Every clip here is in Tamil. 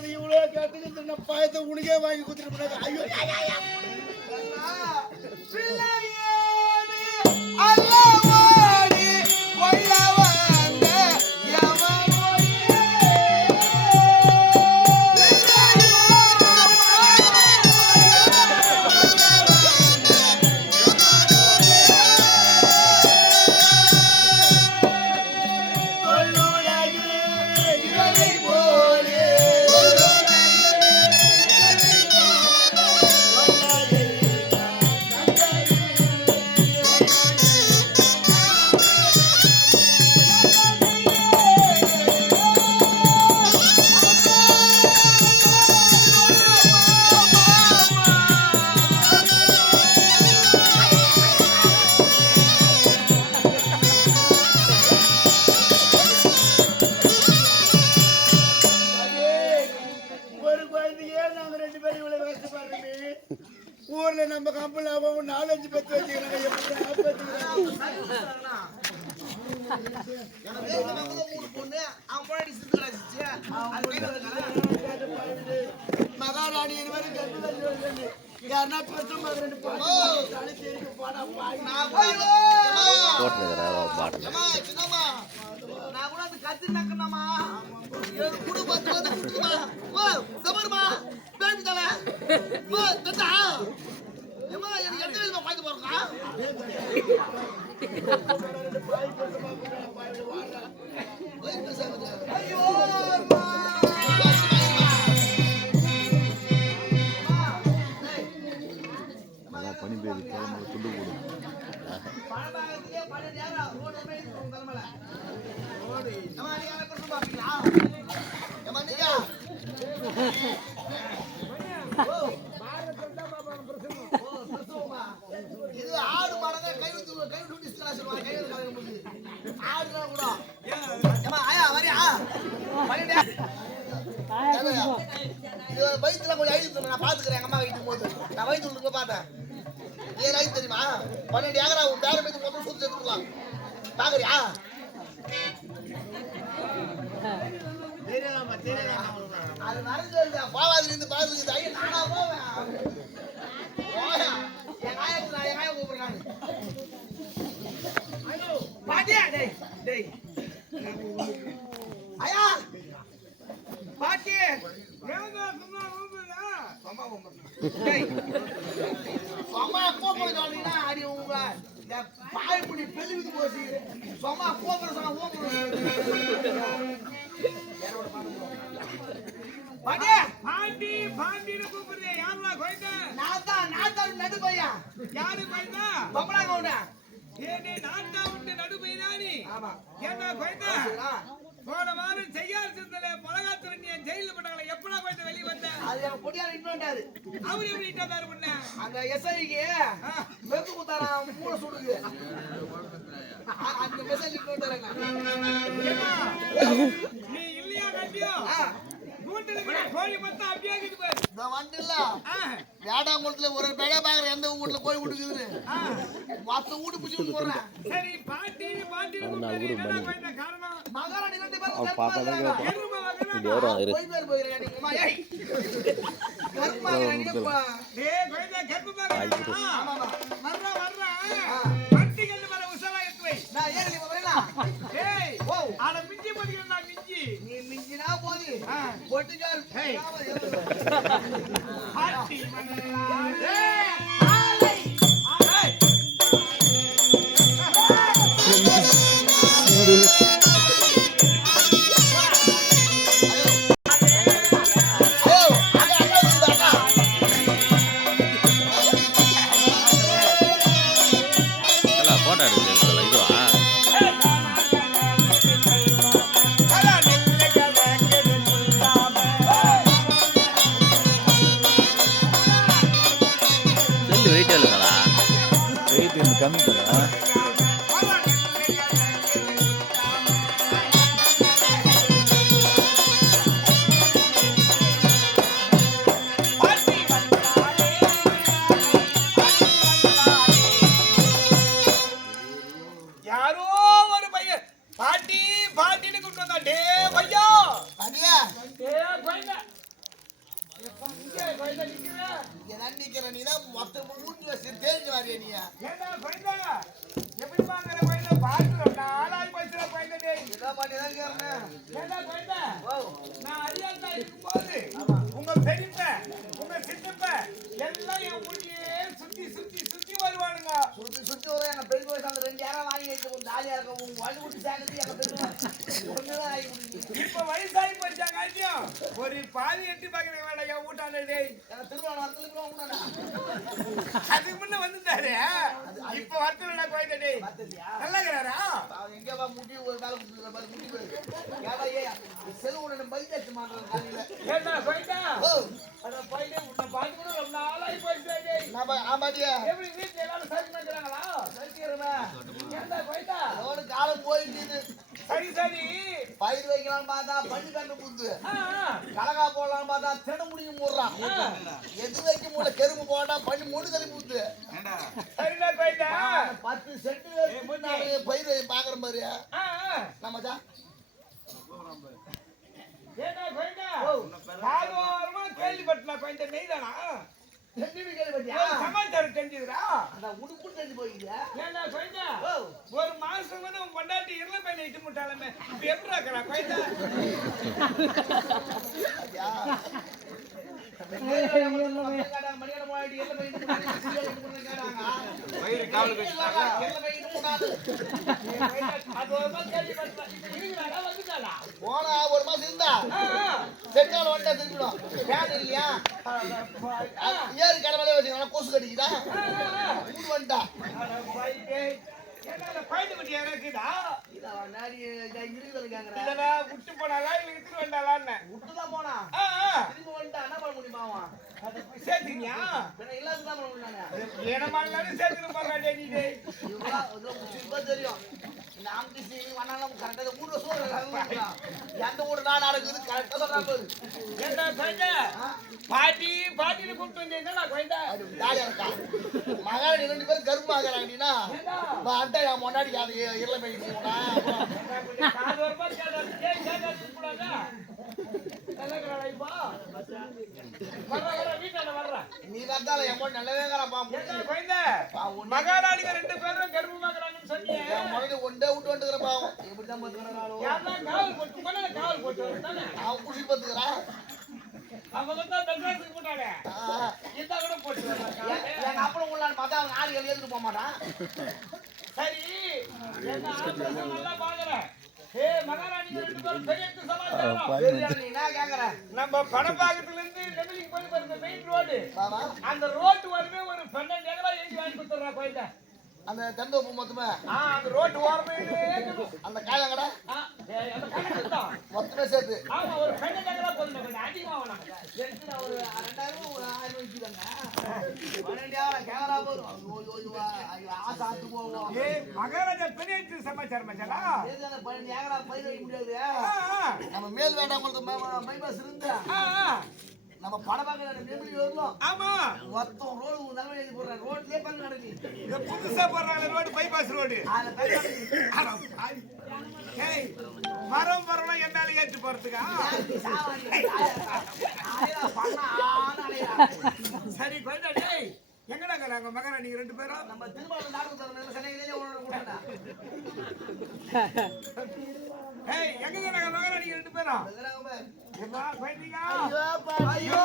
பயந்து இவ்வளோ கேட்டு நான் பயத்தை உனக்கே வாங்கி கொடுத்துட்டு ஐயோ அம்மா. அதான் பனி பேபி துண்டு போடும் ரோடு மேல உங்க? இது ஆடு மாடுங்க கை விட்டு கை விட்டு சொல்லுவாங்க. கை விட்டு கலக்க முடியுது ஆடுனா கூட. ஏம்மா ஆயா வரியா? இது வயித்துல கொஞ்சம் நான் பாத்துக்கிறேன். எங்க அம்மா வீட்டுக்கு போது நான் வயிற்று பார்த்தேன். ஏன் ஆகி தெரியுமா? பன்னெண்டு ஏக்கரா எடுத்துக்கலாம் பாக்குறியா அது இருந்து ஐயோ நானா போவேன். என் என் கூப்பிடுறான் பாட்டியா? டேய் டேய். ஐயா. பாட்டி. அம்மா உங்க பாய் முடி பெருவிட்டு போச்சு. சும்மா கோபுர சொன்னா பாட்டியா பாண்டி பாண்டின்னு கூப்பிடுறேன் யாருடா கோயந்தா நான் தான் நான் தான் நடு பையன் யாரு கோயந்தா பம்பளா கவுண்டா நடுமையினா நீ? ஆமா. என்ன கோயந்தா? போன வாரம் செய்யார் சிந்தல பலகாத்திரன் என் ஜெயில போட்டாங்களே எப்படா கோயந்த வெளிய வந்த? அது எங்க பொடியார் இன்வெண்டாரு அவரு எப்படி இட்டாரு முன்ன அந்த எஸ்ஐக்கு வெக்கு குத்தாராம் மூணு சுடுது. அந்த மெசேஜ் ஏம்மா, நீ இல்லையா கட்டியோ வேடாங்குளத்துல ஒரு பெடைய பாக்குற எந்த வீட்டுல கோழி விட்டுக்குதுன்னு ஆ. மொத்த வீட்டு பிடிச்சி போடுறேன் மகாராணி ரெண்டு பேரும் போது ஆ. பாட்டின்னு கொண்டு வந்தான். டே பையா. பாட்டியா டே பையனா எப்படி பாக்குற பையன் பாட்டு நாலாயிரம் பைசா பையன் இதான் பாட்டி தான் கேட்கிறேன் நான் அறியாத உங்க பெரியப்ப உங்க சித்தப்ப எல்லாம் என் சுத்தி சுத்தி வருவானுங்க. சுத்தி சுத்தி வரும் எங்க பெரிய வயசு அந்த ரெண்டு யாரும் வாங்கி வச்சு கொஞ்சம் ஜாலியா இருக்கும். உங்க வண்டி விட்டு சேர்ந்து எங்க பெரிய ஒண்ணுதான் ஆகி இப்ப வயசாகி ஒரு பாதி எட்டி பாக்குறேன் வேண்டாம். என் வீட்டாண்ட டேய் எங்க திருமணம் வரத்துல கூட உண்டாடா அதுக்கு முன்ன வந்துட்டாரு. இப்ப வரத்துல குழந்தை டேய். நல்லா இருக்கிறாரா முட்டி ஒரு மேல முட்டி பாரு முட்டி போயிரு ஏடா ஏய் செல்வனோட பைக் மாட்டான் பையனே உன்னை பார்த்து கூட ஆமாடியா எப்படி வீட்டுல எல்லாரும் சரி சத்தியரமே ஏண்டா குழந்தை அதோட காலம் போயிட்டு சரி சரி. பயிர் வைக்கலாம் பார்த்தா பண்ணி கண்டு ஆ. கலகா போடலாம் பார்த்தா திட முடியும் போடுறான் எது வைக்க முடியல கரும்பு போட்டா பண்ணி மூணு தள்ளி புத்து சரிடா குழந்தை பத்து செட்டு பயிர் வை பாக்குற மாதிரி ஆ, ஆ. நம்ம தான் செட்டு கேள்விப்பட்டியா ஒரு சமாச்சாரம் தெரிஞ்சுதுடா. அந்த உடுப்பு தெரிஞ்சு போய்க்கியா ஏண்டா குழந்தை ஓ. ஒரு மாசம் வந்து உன் பொண்டாட்டி இருள பையனை இட்டு முட்டாளமே. இப்ப எப்படி இருக்கிறா குழந்தை வயிறு காவல் எல்லாம் போனா ஒரு மாசம் இருந்தா. செட்டால வந்தா இல்லையா? ஏறி கடவுளே வச்சுக்கலாம் கொசு கடிக்குதா? மூணு வந்துட்டா. இதெல்லாம் விட்டு போனாலா இல்ல வித்துட்டு வந்தாலான்னு விட்டுதான் போனா. திரும்பி வந்துட்டா என்ன பண்ண முடியுமா அவன் அதை போய் சேர்த்தீங்க பின்ன இல்லாத தான் பண்ண முடியும் ஏனமானாலும் சேர்த்துட்டு போறாடே நீ முஸ்லிம் தெரியும். இந்த ஆம்டிசி வண்ணாலும் கரெக்டாக ஊர்ல சோறு எந்த ஊர் நான் நடக்குது கரெக்டா சொல்றான் பாரு. ஏண்டா குழந்தை பாட்டி பாட்டின்னு கூப்பிட்டு வந்து என்னடா குழந்தை ஜாலியா இருக்கா? மகாராணி ரெண்டு பேரும் ஏண்டா? அட்டை முன்னாடி அது இருள போயிடுச்சுடா நான் நீ வந்தால என் பொண்ணு நல்லவே இருக்கிறாப்பா ஏண்டா குழந்தை? மகாராணிங்க ரெண்டு பேரும் கர்ப்பமாக்குறாங்கன்னு. என் முன்னாடி ஒன்றே விட்டு வந்துக்கிற பாவம் எப்படிதான் பார்த்துக்கிறாலும் யாரெல்லாம் காவல் போட்டு காவல் போட்டு? அவன் குஷி பார்த்துக்கிறான் அவங்க அந்த மெட்ராஸுக்கு போட்டாங்க. இந்தா கூட போட்டு அப்பளம் உள்ளான்னு பார்த்தா அவன் ஆறு ஏழு எடுத்துட்டு போக மாட்டான் நம்ம படப்பாக்கத்துல இருந்து நெமிலிக்கு போய் பாருங்க ரோடு அந்த ஒரு பன்னெண்டு எகரா எழுதி வாங்கி அந்த தெந்தோப்பு மொத்தமே? ஆ அந்த ரோட்டு ஓரமே. அந்த காயங்கடை. மொத்தமே சேர்த்து. ஆமா ஒரு பன்னெண்டு எகரா போதும் அதிகமா ஒரு ரெண்டாயிரம் ஒரு ஆயிரம் வச்சுக்கோங்க. பன்னெண்டாயிரம் கேமரா போதும். ஆசை ஆத்து போவோம் மகாராஜா பெரிய சமாச்சாரம் மச்சாலா அந்த பன்னெண்டாயிரம் பயிர் வைக்க முடியாது? நம்ம மேல் வேண்டாம் மைபாஸ் இருந்தா. நம்ம நெமிலி வரலாம் ஆமா. மொத்தம் ரோடு நிலவை எழுதி போடுறேன் ரோட்லயே பண்ணி நடக்கு இந்த புதுசா போடுறாங்க ரோடு பைபாஸ் ரோடு அதுல. ஏய் மரம் மரம் என்னால ஏற்றி போறதுக்கா? சரி கொஞ்சம் டேய் எங்கடா இருக்கிறாங்க மகாராணி ரெண்டு பேரும் நம்ம திருமணம் நாடகம் தரணும் சென்னையிலேயே ஏய் எங்க இருக்கிறாங்க மகாராணி ரெண்டு பேரும் ஏம்மா, குழந்தைங்க? ஐயோ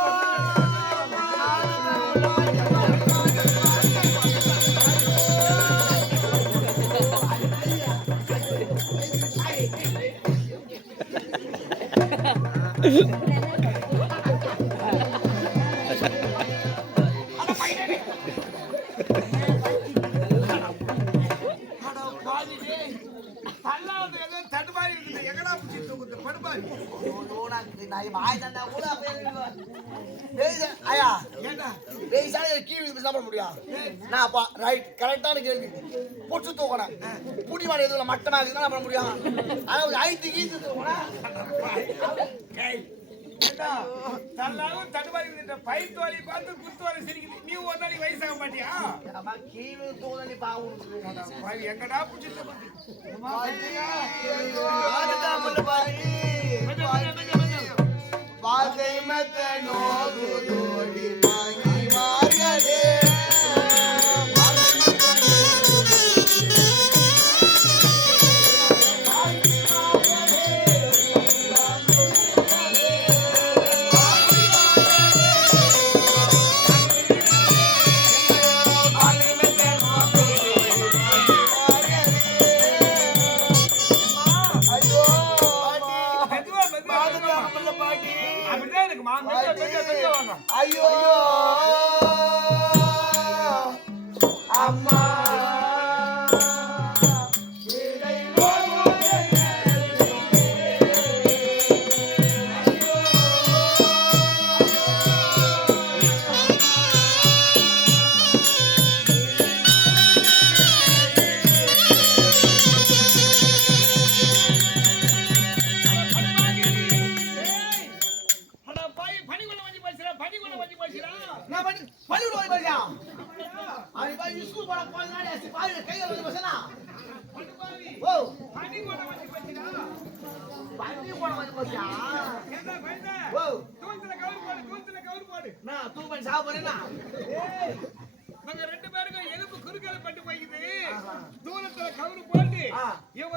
அட ஐயா கீழ் பண்ண முடியும் நான் அப்பா ரைட் கரெக்டான கேள்வி புடிச்சு தூக்கணும் புடி மாடு எதுவும் மட்டமா இருக்குதுன்னா பண்ண முடியும் ஆனா ஒரு ஐந்து கீத்து தூக்கணும்? தள்ளாவும் தடுமாறி இருக்குது. பைத்து வலி பார்த்து குத்து வலி சிரிக்குது. நீ ஒரு நாளைக்கு வயசாக மாட்டியா? அம்மா கீழ் பாவம் பாவி, எங்கடா பிடிச்சி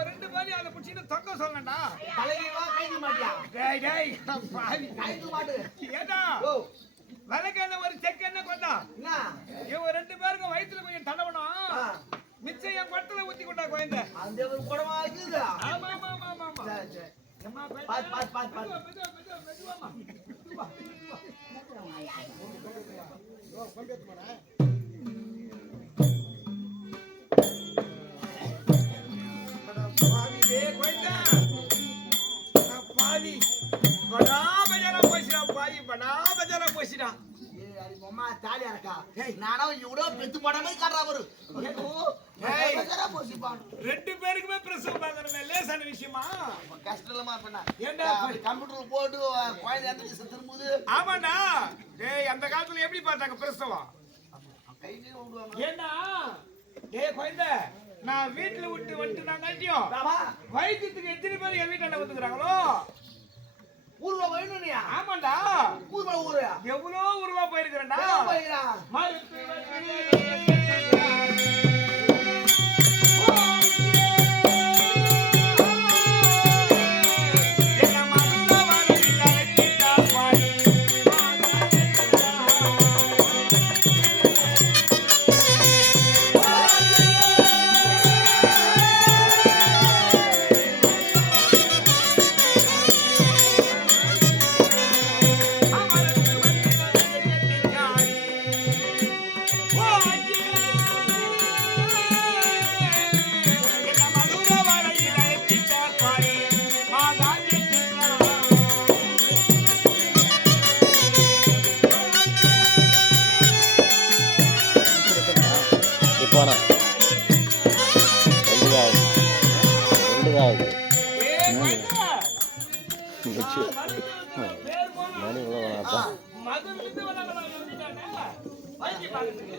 ரெண்டு பேரையும் அதை பிடிச்சிட்டு தொங்க சொல்லணும்டா. தலைக்கு வா கைது மாட்டியா? டேய், டேய், பாவி. கைது மாட்டு. ஏண்டா, ஓ. விளக்கெண்ணெய் ஒரு செக்கு எண்ணெய் கொண்டா. என்ன? இவங்க ரெண்டு பேருக்கும் வயித்துல கொஞ்சம் தடவணும். மிச்சம் என் குடத்துல ஊத்தி கொண்டா குழந்தை. அந்த ஒரு குடமா இருக்குது. ஆமா ஆமா ஆமா ஆமா ஆமா. பாத்து, பாத்து, பாத்து, பாத்து. மெதுவா, மெதுவா, மெதுவா. மெதுவா, மெதுவா. படா பஜாரா போச்சுடா, பாவி, படா பஜாரா போச்சுடா. ஏய் அடி அம்மா தாலி அறக்கா நானா இவரோ பெத்து போட மாதிரி காட்டுறா பாரு ரெண்டு பேருக்குமே பிரசவம் பார்க்கறமே லேசான விஷயமா? கஷ்டமா பண்ணா ஏன்டா? கம்ப்யூட்டர்ல போட்டு குழந்தை எந்த திரும்புது ஆமாண்டா டேய் அந்த காலத்துல எப்படி பார்த்தாங்க பிரசவம்? கை கை விடுவாங்க ஏண்டா? டேய் குழந்தை நான் வீட்டுல விட்டு வந்துட்டு நான் கட்டியும் வைத்தியத்துக்கு எத்தனை பேர் என் வீட்டாண்ட வந்துக்கிறாங்களோ? ஊர்ல வேணும்னியா ஆமாண்டா. ஊர்ல ஊரு. எவ்வளோ உருவா போயிருக்கிறேன்டா? எங்க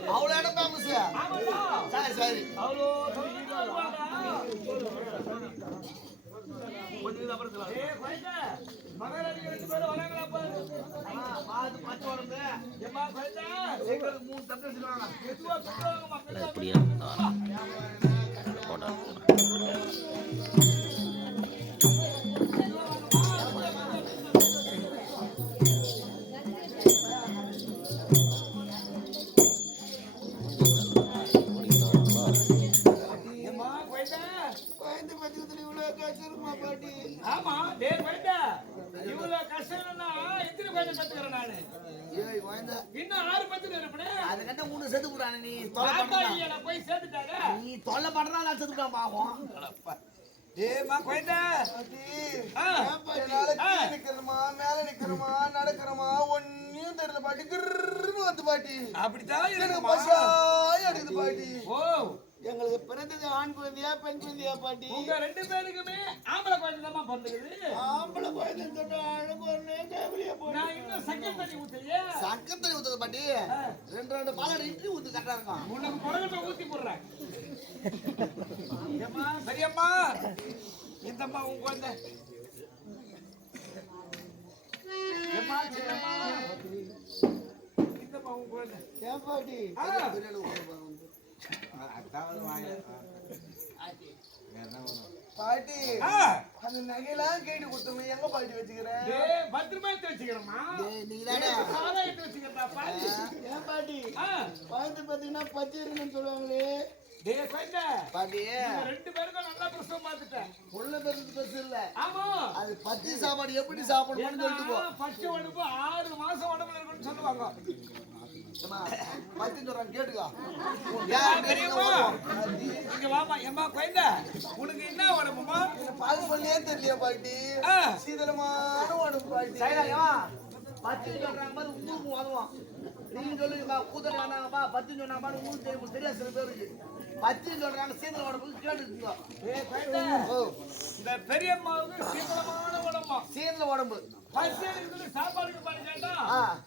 அவ்வளவு இடம் ஃபேமஸ் சரி சரி. ஆ, எப்படியா போட்டா பாட்டி. ஆமா டேய் பைட்டா இவ்வளவு கஷ்டம்னா எத்தனை பையனை பெத்துக்கிறேன் நானு? ஏய் இன்னும் ஆறு பத்து இருப்பேன் அது கட்ட மூணு செத்து விடானே நீ தொலை பண்ணா போய் சேர்த்துட்டாங்க நீ தொல்லை பண்றதா நான் செத்து விடாம ஆகும் ஏமா குழந்தை ஆ. என்னால கீழே நிக்கணுமா மேல நிக்கணுமா நடக்கணுமா ஒன்னும் தெரியல பாட்டி. கிருன்னு வந்து பாட்டி. அப்படித்தான் எனக்கு? பசாய் அடிக்குது பாட்டி. ஓ. எங்களுக்கு பிறந்தது ஆண் குழந்தையா பெண் குழந்தையா பாட்டி? உங்க ரெண்டு பேருக்குமே ஆம்பளை குழந்தை தான் பிறந்துக்குது ஆம்பளை குழந்தை தொட்டு அழகு ஒண்ணு கேவலியா போட்டு நான் இன்னும் செகண்ட் தண்ணி ஊத்தலையே. சக்கரை ஊத்துது பாட்டி. ரெண்டு ரெண்டு பாலர் இட்லி ஊத்து கரெக்டா இருக்கும். உனக்கு புடகத்தை ஊத்தி போடுறேன். ஏம்மா சரியம்மா. இந்தம்மா உன் குழந்தை. ஏம்மா சின்னம்மா இந்தம்மா உன் குழந்தை. ஏன் பாட்டி. பாட்டி ஆ. அந்த நகையெல்லாம் கேட்டு கொடுத்தோம் எங்க பாட்டி வச்சுக்கிறேன்? பத்திரமா எடுத்து வச்சுக்கிறேம்மா. தானே. சாதம் எடுத்து வச்சுக்கிறேன்டா, பாரு. ஏன் பாட்டி? ஆ. குழந்தை பாத்தீங்கன்னா பச்சை இருக்குன்னு சொல்லுவாங்களே. டேய் ஃப்ரெண்ட் பாட்டி. ரெண்டு பேருக்கும் நல்லா பிரசவம் பார்த்துட்டேன். உள்ள பெருசு பெருசு இல்ல. ஆமா. அது பத்தி சாப்பாடு எப்படி சாப்பிடணும்னு சொல்லிட்டு பச்சை உடம்பு ஆறு மாசம் உடம்புல இருக்குன்னு சொல்லுவாங்க. பத்தி சொல்றாங்க கேட்டுக்கோ இங்க வாமா ஏம்மா குழந்தை உனக்கு என்ன உடம்புமா பால் பண்ணியே தெரியல பாட்டி சீதளமான உடம்பு பாட்டி பத்தி சொல்றாங்க பாரு உங்களுக்கு உதவும் நீங்க சொல்லுங்கப்பா கூத்தல் வேணாங்கப்பா பத்தி சொன்னாங்கப்பா உங்களுக்கு தெரியும் தெரியாது சில பேருக்கு. பத்தி சொல்றாங்க சீதள உடம்புக்கு ஓ. இந்த பெரியம்மாவுக்கு சீக்கிரமான உடம்பா. சீதள உடம்பு. பசி எடுக்கிறது சாப்பாடுக்கு பாரு கேட்டா.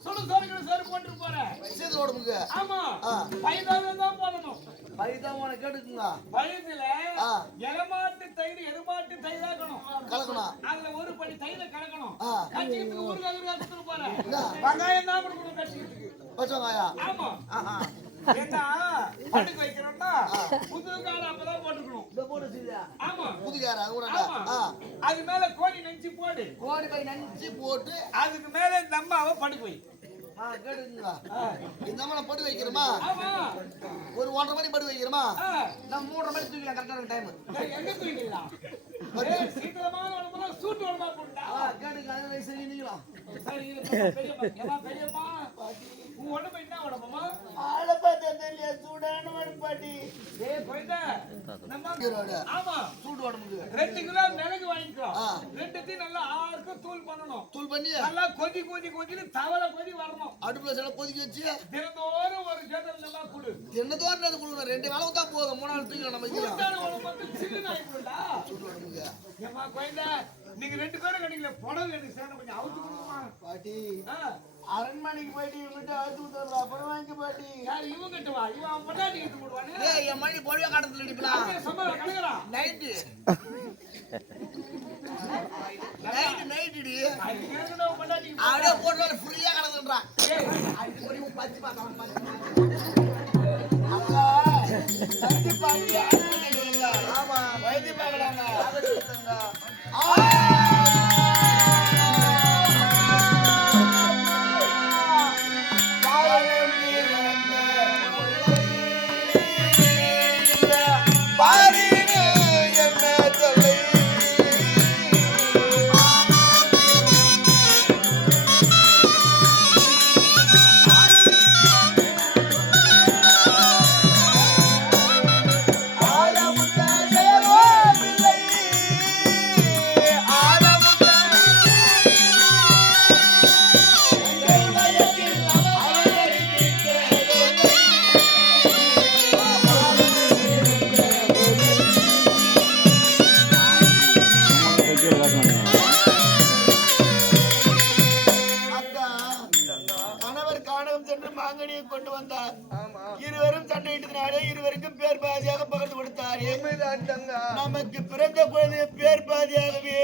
சுடு சோறுக்கு சோறு போட்டு போறேன் சீதள உடம்புக்கு. ஆமா. பைதாவே தான் போடணும். பைதான் உனக்கு கேட்டுக்குங்க. வயதுல. எலமாட்டு தயிர் எருமாட்டு தயிராக்கணும் கலக்கணும். அதுல ஒரு படி தயிரை கலக்கணும். ஆ. கட்சிக்கிறதுக்கு ஊறுகாய் ஊறுகாய் கொடுத்துட்டு போறேன். என்ன? வெங்காயம் தான் கொடுக்கணும் கட்சிக்கிறதுக்கு பச்சவங்காயா ஆமா. ஆஹா ஏன்னா படுக்க வைக்கிறோம்னா புது காரம் அப்பதான் போட்டுக்கணும். ஆமா. அது மேல கோழி நெஞ்சு போடு. பை நஞ்சு போட்டு அதுக்கு மேல இந்த அம்மாவை படுக்க வை. இந்த மாதிரி படு வைக்கிறோமா? ஒரு ஒன்றரை மணி படு வைக்கிறோமா? நான் மூன்றரை மணி தூக்கலாம் கரெக்டான டைம் எங்க சூட்டு நீங்களும். சரி பெரியம்மா. பெரியம்மா உன் உடம்பு என்ன உடம்புமா ஆளை பார்த்தா தெரியல சூடான ஒரு பாட்டி ஏய் போயிட்ட நம்ம ஆமா சூடு உடம்புக்கு ரெண்டு கிலோ மிளகு வாங்கிக்கோ ஆ. ரெண்டுத்தையும் நல்லா ஆறுக்கும் தூள் பண்ணணும் தூள் பண்ணி நல்லா கொதி கொதி கொதின்னு தவளை கொதி வரணும் அடுப்புல சில கொதிக்க வச்சு தினந்தோறும் ஒரு ஜேதல் நல்லா கொடு என்ன தோரணம் அது கொடுக்கணும் ரெண்டு வேலை தான் போதும் மூணு நாள் தூக்கலாம் நம்ம இதுல கூட்டாளி உடம்பு மட்டும் சின்ன நாய் கொடுடா சூடு உடம்புக்கு ஏம்மா குழந்தை நீங்க ரெண்டு பேரும் கிடைக்கல புடவை எனக்கு சேர கொஞ்சம் அவுத்து கொடுக்குமா பாட்டி ஆ. அரண்மனைக்கு போயிட்டு இவங்கிட்ட அழுத்து விட்டுறா அப்புறம் வாங்கி பாட்டி யார் இவன் கிட்ட வா. இவன் அவன் பொண்டாட்டி கிட்ட போடுவானே. ஏய் என் மணி பொழிய காட்டத்துல அடிப்பலாம் சம்பளம் அது கேட்கணும் உன் பொண்டாட்டிக்கு போ. அப்படியே போட்டு ஃப்ரீயா கிடக்குன்றான் ஏய், அது பண்ணி பச்சு பார்க்கலாம் அக்கா. ஆமா. வைத்தியம் பார்க்கலாங்க அதை. அக்கா காணகம் சென்று மாங்கனியை கொண்டு வந்தார். இருவரும் சண்டையிட்டதினாலே இருவருக்கும் பேர் பாதியாக பகிர்ந்து கொடுத்தாரே. நமக்கு பிறந்த குழந்தை பேர் பாதியாகவே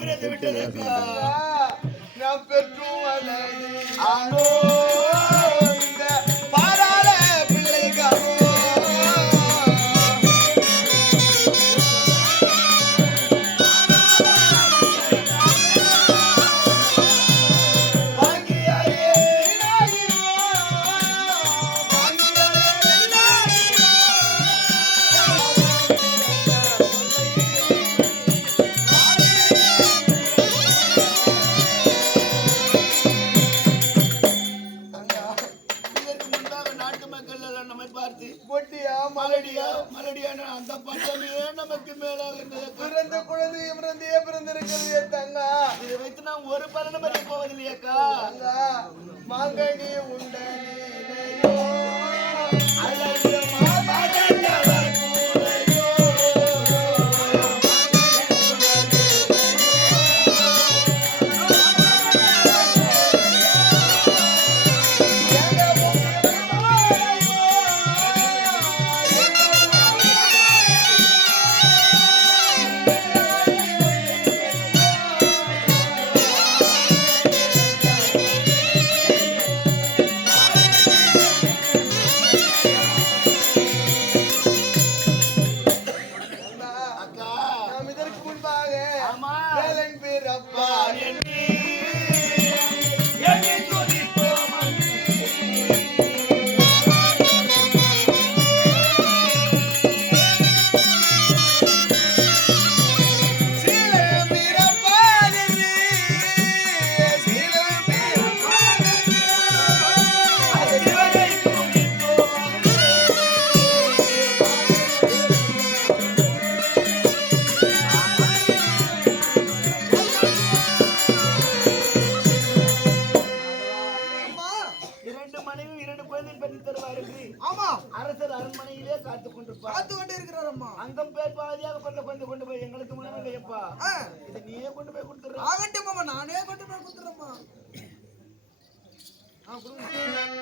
பிறந்து விட்டது அக்கா நாம் பெற்றும் மலடியா மலடியான அந்த பட்டமே நமக்கு மேலாக பிறந்த குழந்தை பிறந்தே பிறந்திருக்கிறது தங்கா. இதை வைத்து நாம் ஒரு பலனும் அறிய போவதில்லையாக்கா மாங்கனி உண்டனிலையோ un bon